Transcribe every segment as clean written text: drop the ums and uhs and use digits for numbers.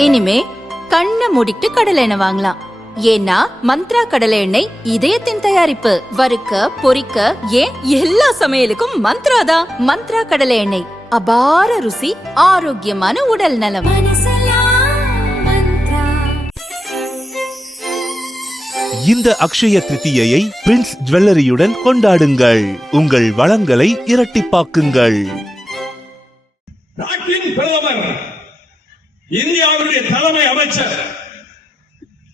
இனிமே கண்ணை மூடிட்டு கடலை எண்ணெய் வாங்கலாம். ஏன்னா மந்த்ரா கடலை எண்ணெய் இதயத்தின் தயாரிப்பு. வறுக்க பொரிக்க ஏன் எல்லா சமையலுக்கும் மந்த்ரா தான். மந்த்ரா கடலை எண்ணெய், அபார ருசி, ஆரோக்கியமான உடல் நலம். இந்த அக்ஷய திருதியை பிரின்ஸ் ஜுவல்லரியுடன் கொண்டாடுங்கள். உங்கள் வளங்களை இரட்டிப்பாக்குங்கள். நாட்டின் பிரதமர், இந்தியாவுடைய தலைமை அமைச்சர்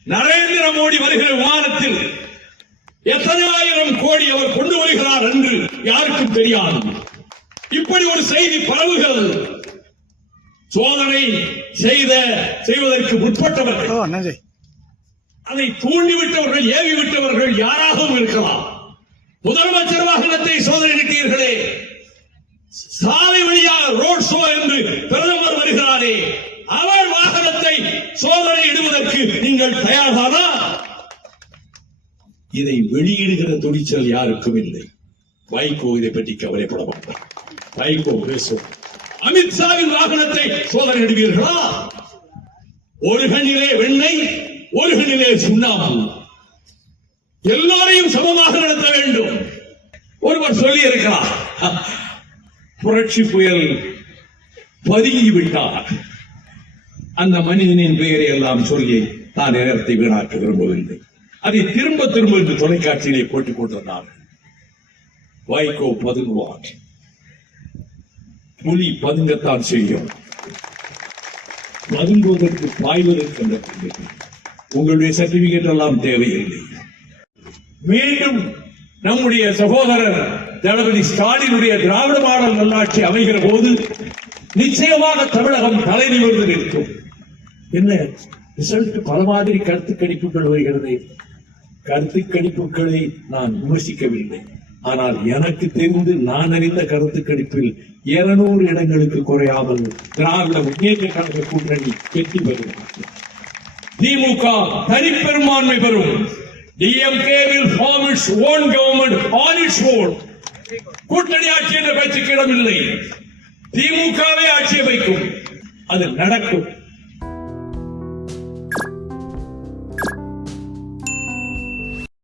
நரேந்திர மோடி வருகிற விமானத்தில் எத்தனை ஆயிரம் கோடி அவர் கொண்டு வருகிறார் என்று யாருக்கும் தெரியாது. இப்படி ஒரு செய்தி பரவுகிறது. சோதனை செய்வதற்கு முற்பட்டவர்கள், அதை தூண்டிவிட்டவர்கள், ஏவிவிட்டவர்கள் யாராகவும் இருக்கலாம். முதலமைச்சர் வாகனத்தை சோதனையிட்டீர்களே, சாலை வழியாக ரோட் ஷோ என்று பிரதமர் வருகிறாரே, அவர் வாகனத்தை சோதனை இடுவதற்கு நீங்கள் தயார்தானா? இதை வெளியிடுகிற துணிச்சல் யாருக்கும் இல்லை. வைகோ இதை பற்றி கவலைப்பட மாட்டார். வைகோ பேசும். அமித்ஷாவின் வாகனத்தை சோதனை இடுவீர்களா? ஒரு கண்ணிலே வெண்ணெய், ஒரு கண்ணிலே சுண்ணாம்பு. எல்லோரையும் சமமாக நடத்த வேண்டும். ஒருவர் சொல்லி இருக்கிறார், புரட்சி புயல் பதுங்கிவிட்டார். அந்த மனிதனின் பெயரை எல்லாம் சொல்லி நான் நேரத்தை வீணாக்க விரும்பவில்லை. அதை திரும்ப திரும்ப இந்த தொலைக்காட்சியிலே போட்டுக் கொண்டிருந்தார்கள். வைகோ பதுங்குவார், புலி பதுங்கத்தான் செய்யும். பதுங்குவதற்கு பாய்வதற்கு உங்களுடைய சர்டிபிகேட் எல்லாம் தேவையில்லை. மீண்டும் நம்முடைய சகோதரர் தளபதி ஸ்டாலினுடைய திராவிட மாடல் நல்லாட்சி அமைகிற போது நிச்சயமாக தமிழகம் தலை நிமிர்ந்து நிற்கும். என்ன ரிசல்ட்? பல மாதிரி கருத்து கணிப்புகள் வருகிறது. கருத்து கணிப்புகளை நான் விமர்சிக்கவில்லை. ஆனால் எனக்கு தெரிந்து நான் அறிந்த கருத்து கணிப்பில் 200 இடங்களுக்கு குறையாமல் திராவிட முன்னேற்ற கழக கூட்டணி வெற்றி பெறும். திமுக தனிப்பெரும்பான்மை பெறும். DMK will form its own government on its own. கூட்டணி ஆட்சி என்ற பேச்சுக்கு இடமில்லை. திமுகவே ஆட்சியை வைக்கும். அது நடக்கும்.